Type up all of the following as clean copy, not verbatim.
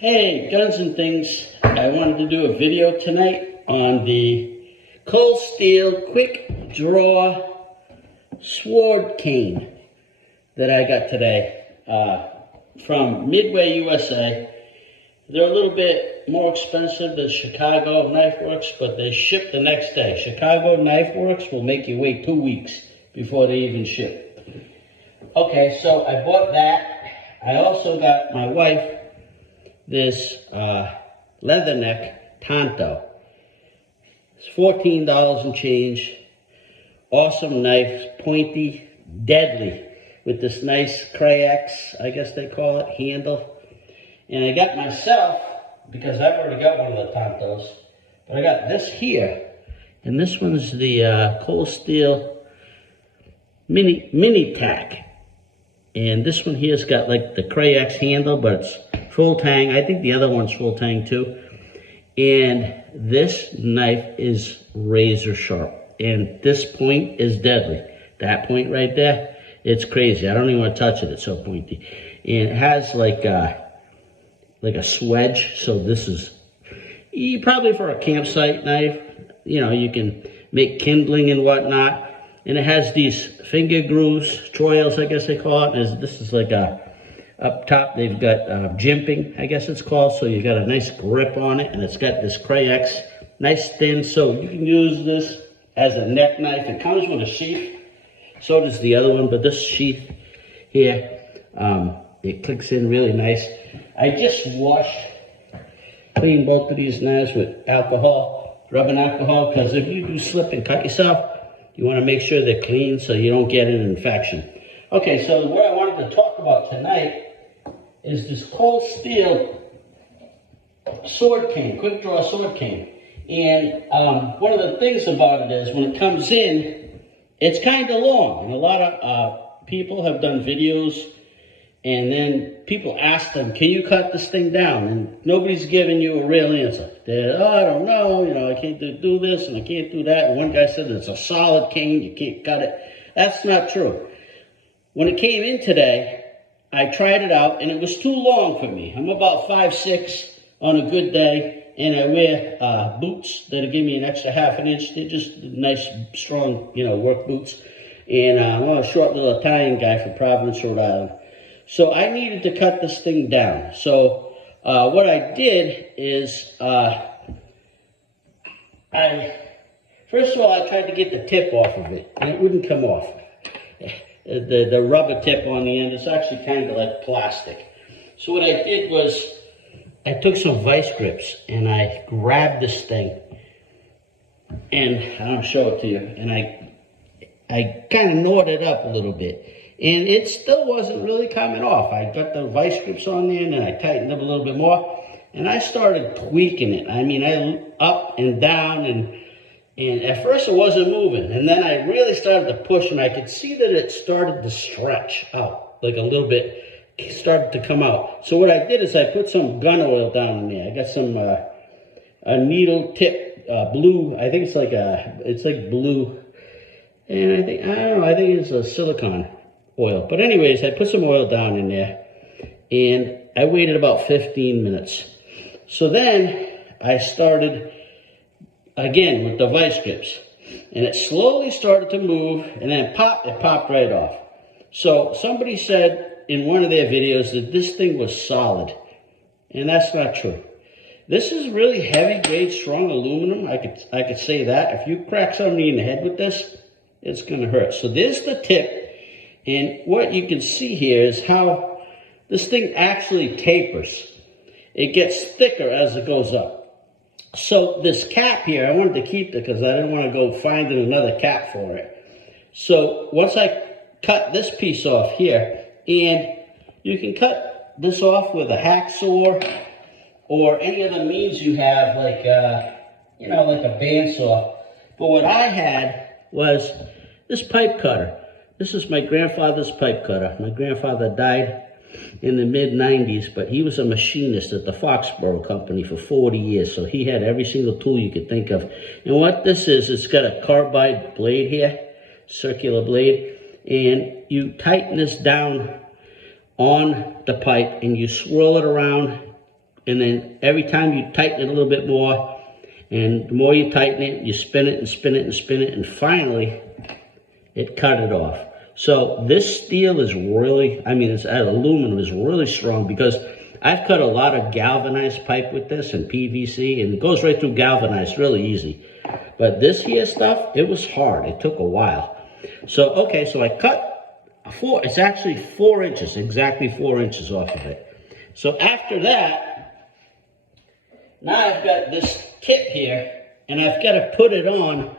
Hey, Guns and Things. I wanted to do a video tonight on the Cold Steel Quick Draw Sword Cane that I got today from Midway USA. They're a little bit more expensive than Chicago Knife Works, but they ship the next day. Chicago Knife Works will make you wait 2 weeks before they even ship. Okay, so I bought that. I also got my wife this leatherneck Tonto. It's $14 and change. Awesome knife, pointy, deadly, with this nice Krax, I guess they call it, handle. And I got myself, because I've already got one of the Tontos, but I got this here, and this one's the Cold Steel Mini Tack. And this one here's got like the Krax handle, but it's full tang. I think the other one's full tang too. And this knife is razor sharp. And this point is deadly. That point right there, it's crazy. I don't even want to touch it. It's so pointy. And it has like a swedge. So this is probably for a campsite knife. You know, you can make kindling and whatnot. And it has these finger grooves, troils, I guess they call it. This is like up top, they've got jimping, I guess it's called. So you got a nice grip on it, and it's got this Krax, nice thin. So you can use this as a neck knife. It comes with a sheath. So does the other one, but this sheath here, it clicks in really nice. I just cleaned both of these knives with alcohol, rubbing alcohol, because if you do slip and cut yourself, you want to make sure they're clean so you don't get an infection. Okay, so what I wanted to talk about tonight is this Cold Steel sword cane, quick draw sword cane. And one of the things about it is when it comes in, it's kind of long. And a lot of people have done videos, and then people ask them, can you cut this thing down? And nobody's giving you a real answer. They're, I don't know, I can't do this and I can't do that. And one guy said it's a solid cane, you can't cut it. That's not true. When it came in today, I tried it out and it was too long for me. I'm about 5'6" on a good day, and I wear boots that'll give me an extra half an inch. They're just nice, strong, work boots. And I'm a short little Italian guy from Providence, Rhode Island. So I needed to cut this thing down. So what I did is, first of all, I tried to get the tip off of it, and it wouldn't come off. The rubber tip on the end is actually kind of like plastic. So what I did was, I took some vice grips, and I grabbed this thing, and I'll show it to you, and I kind of gnawed it up a little bit. And it still wasn't really coming off. I got the vice grips on there, and then I tightened up a little bit more, and I started tweaking it. I mean, I up and down, and at first it wasn't moving, and then I really started to push, and I could see that it started to stretch out, like a little bit, started to come out. So what I did is I put some gun oil down in there. I got some a needle tip blue. I think it's like blue, and I think it's a silicone oil. But anyways, I put some oil down in there, and I waited about 15 minutes. So then I started again with the vice grips, and it slowly started to move, and then it popped right off. So somebody said in one of their videos that this thing was solid, and that's not true. This is really heavy grade, strong aluminum. I could say that. If you crack somebody in the head with this, it's gonna hurt. So there's the tip. And what you can see here is how this thing actually tapers. It gets thicker as it goes up. So this cap here, I wanted to keep it because I didn't want to go finding another cap for it. So once I cut this piece off here, and you can cut this off with a hacksaw or any other means you have, like like a bandsaw. But what I had was this pipe cutter. This is my grandfather's pipe cutter. My grandfather died in the mid-90s, but he was a machinist at the Foxborough Company for 40 years, so he had every single tool you could think of. And what this is, it's got a carbide blade here, circular blade, and you tighten this down on the pipe, and you swirl it around and then every time you tighten it a little bit more, and the more you tighten it, you spin it and spin it and spin it, and finally it cut it off. So this steel is really, this aluminum is really strong, because I've cut a lot of galvanized pipe with this and PVC, and it goes right through galvanized really easy. But this here stuff, it was hard. It took a while. So, okay, so I cut it's actually 4 inches, exactly 4 inches off of it. So after that, now I've got this tip here, and I've got to put it on,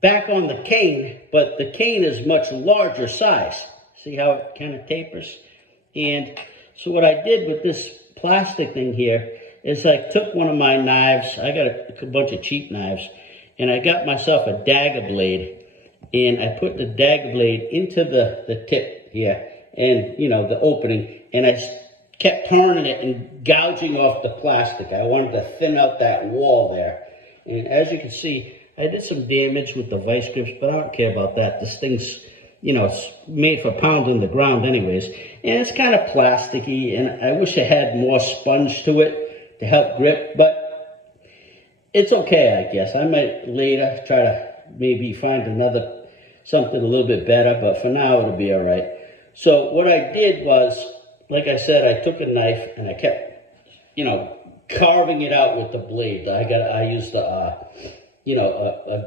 back on the cane, but the cane is much larger size. See how it kind of tapers? And so what I did with this plastic thing here is I took one of my knives, I got a bunch of cheap knives, and I got myself a dagger blade, and I put the dagger blade into the tip here, and the opening, and I kept turning it and gouging off the plastic. I wanted to thin out that wall there. And as you can see, I did some damage with the vice grips, but I don't care about that. This thing's, it's made for pounding the ground anyways. And it's kind of plasticky, and I wish I had more sponge to it to help grip, but it's okay, I guess. I might later try to maybe find something a little bit better, but for now it'll be all right. So what I did was, like I said, I took a knife and I kept, carving it out with the blade. I used a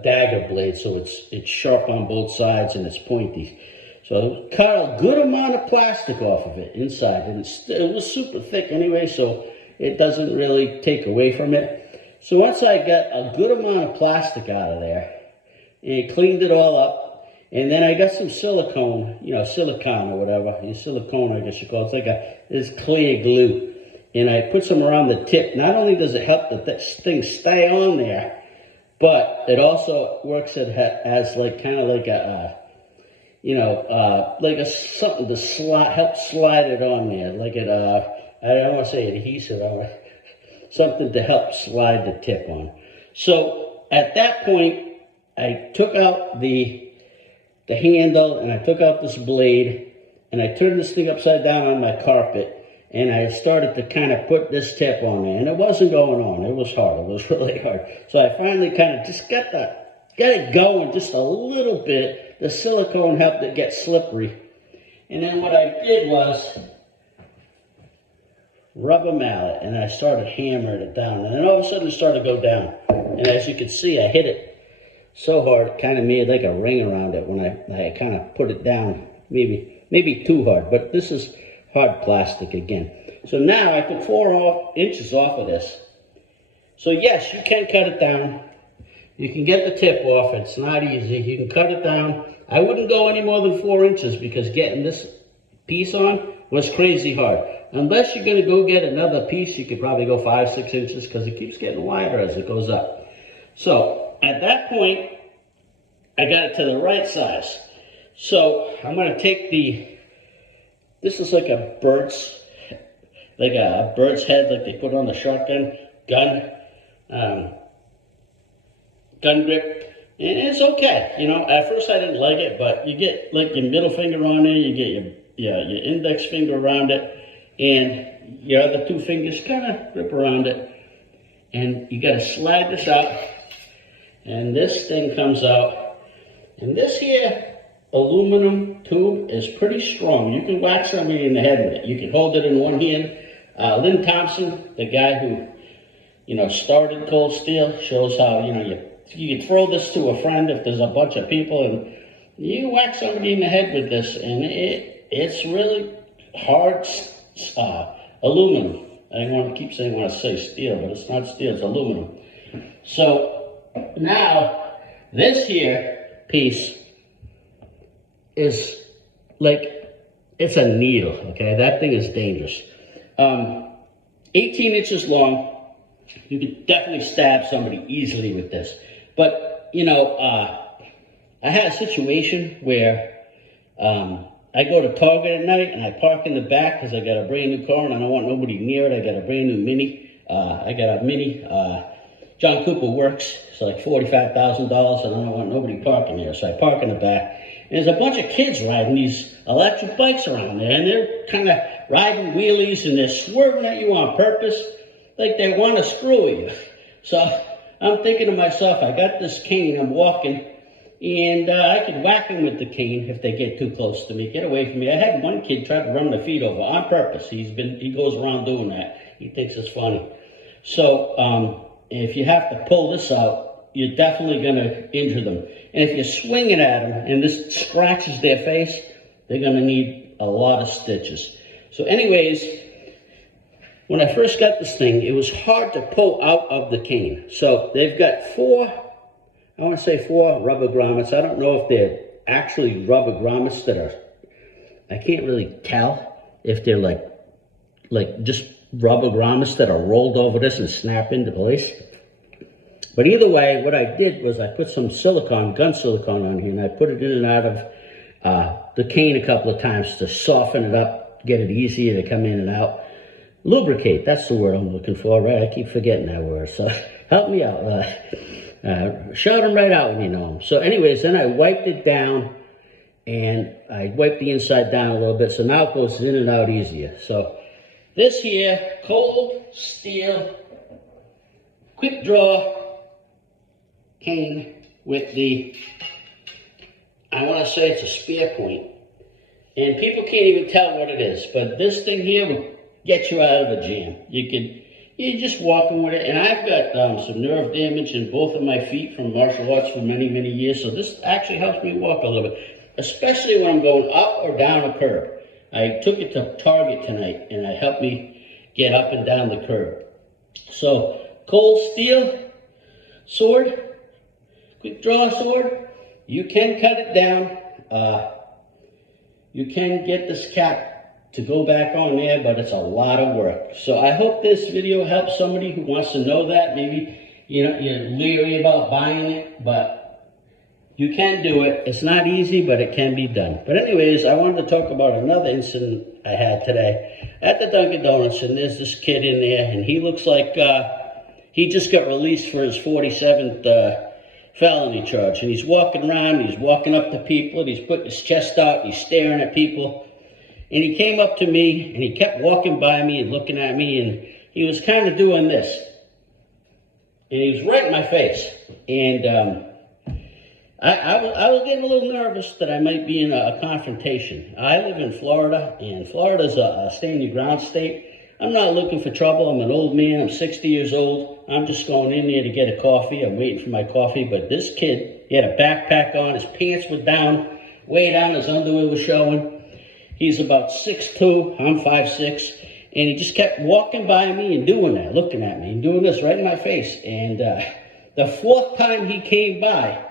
dagger blade, so it's sharp on both sides and it's pointy. So I cut a good amount of plastic off of it inside, and it was super thick anyway, so it doesn't really take away from it. So once I got a good amount of plastic out of there, and cleaned it all up, and then I got some silicone, silicone or whatever, silicone I guess you call it. It's like this clear glue, and I put some around the tip. Not only does it help this thing stay on there, but it also works as like kind of like a something to help slide it on there, like I don't want to say adhesive, something to help slide the tip on. So at that point, I took out the handle, and I took out this blade, and I turned this thing upside down on my carpet, and I started to kind of put this tip on there, and it wasn't going on. It was hard. It was really hard. So I finally kind of just got it going just a little bit. The silicone helped it get slippery. And then what I did was rubber mallet, and I started hammering it down, and then all of a sudden it started to go down. And as you can see, I hit it so hard, it kind of made like a ring around it when I kind of put it down, maybe too hard, but this is hard plastic again. So now I took 4 inches off of this. So yes, you can cut it down. You can get the tip off. It's not easy. You can cut it down. I wouldn't go any more than 4 inches, because getting this piece on was crazy hard. Unless you're going to go get another piece, you could probably go 5-6 inches, because it keeps getting wider as it goes up. So at that point, I got it to the right size. So I'm going to take this is like a bird's head, like they put on the shotgun gun grip. And it's okay. At first I didn't like it, but you get like your middle finger on there, you get your index finger around it, and your other 2 fingers kind of grip around it. And you got to slide this out, and this thing comes out. And this here aluminum tube is pretty strong. You can whack somebody in the head with it. You can hold it in one hand. Lynn Thompson, the guy who, started Cold Steel, shows how, you can throw this to a friend if there's a bunch of people, and you whack somebody in the head with this, and it's really hard aluminum. I want to keep saying when I say steel, but it's not steel, it's aluminum. So now this here piece is like, it's a needle, okay? That thing is dangerous. 18 inches long. You could definitely stab somebody easily with this. But, I had a situation where I go to Target at night, and I park in the back because I got a brand new car and I don't want nobody near it. I got a brand new Mini. I got a Mini. John Cooper Works. It's like $45,000, and I don't want nobody parking there. So I park in the back, And there's a bunch of kids riding these electric bikes around there, and they're kind of riding wheelies, and they're swerving at you on purpose, like they want to screw you. So I'm thinking to myself, I got this cane, I'm walking, and I could whack them with the cane if they get too close to me. Get away from me. I had one kid try to run my feet over on purpose. He goes around doing that. He thinks it's funny. So if you have to pull this out, you're definitely going to injure them. And if you're swinging at them and this scratches their face, they're going to need a lot of stitches. So anyways, when I first got this thing, it was hard to pull out of the cane. So they've got four rubber grommets. I don't know if they're actually rubber grommets that are, I can't really tell if they're like just rubber grommets that are rolled over this and snap into place. But either way, what I did was I put some gun silicone on here, and I put it in and out of the cane a couple of times to soften it up, get it easier to come in and out. Lubricate, that's the word I'm looking for, right? I keep forgetting that word, so help me out. Shout them right out when you know them. So anyways, then I wiped it down, and I wiped the inside down a little bit, so now it goes in and out easier. So this here, cold steel, quick draw cane with the, I want to say it's a spear point. And people can't even tell what it is, but this thing here will get you out of a jam. You're just walking with it. And I've got some nerve damage in both of my feet from martial arts for many, many years. So this actually helps me walk a little bit, especially when I'm going up or down a curb. I took it to Target tonight, and it helped me get up and down the curb. So cold steel sword, quick draw sword. You can cut it down. You can get this cap to go back on there, but it's a lot of work. So I hope this video helps somebody who wants to know that. Maybe you're leery about buying it, but you can do it. It's not easy, but it can be done. But anyways, I wanted to talk about another incident I had today at the Dunkin' Donuts, and there's this kid in there, and he looks like he just got released for his 47th felony charge. And he's walking around, he's walking up to people, and he's putting his chest out, he's staring at people. And he came up to me, and he kept walking by me and looking at me, and he was kind of doing this. And he was right in my face. And I was getting a little nervous that I might be in a confrontation. I live in Florida, and Florida's a stand your ground state. I'm not looking for trouble. I'm an old man. I'm 60 years old. I'm just going in there to get a coffee. I'm waiting for my coffee. But this kid, he had a backpack on. His pants were down, way down. His underwear was showing. He's about 6'2". I'm 5'6". And he just kept walking by me and doing that, looking at me and doing this right in my face. And the fourth time he came by,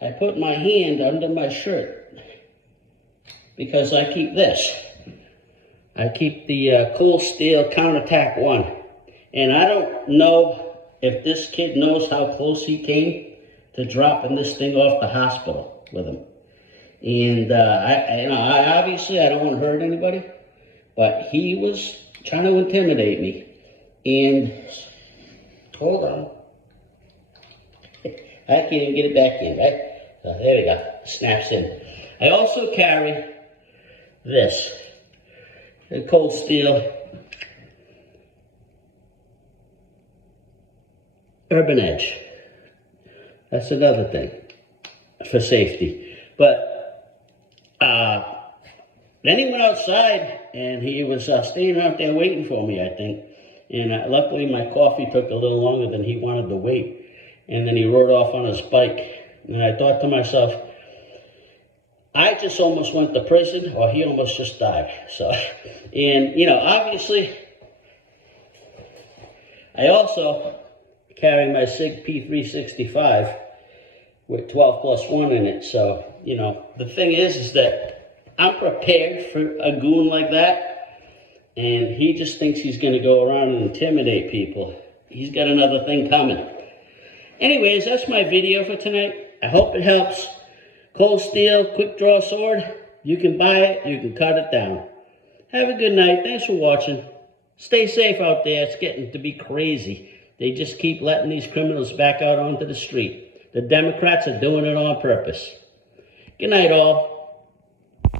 I put my hand under my shirt because I keep this. I keep the Cold Steel Counterattack 1. And I don't know if this kid knows how close he came to dropping this thing off the hospital with him. And I obviously I don't want to hurt anybody, but he was trying to intimidate me. And hold on, I can't even get it back in, right? So there we go, snaps in. I also carry this, the Cold Steel Urban Edge. That's another thing for safety. But then he went outside, and he was staying out there waiting for me, I think. And luckily, my coffee took a little longer than he wanted to wait. And then he rode off on his bike. And I thought to myself, I just almost went to prison, or he almost just died. So, and, obviously, I also carry my SIG P365 with 12+1 in it. So, the thing is that I'm prepared for a goon like that, and he just thinks he's going to go around and intimidate people. He's got another thing coming. Anyways, that's my video for tonight. I hope it helps. Cold Steel Quick Draw Sword. You can buy it. You can cut it down. Have a good night. Thanks for watching. Stay safe out there. It's getting to be crazy. They just keep letting these criminals back out onto the street. The Democrats are doing it on purpose. Good night, all.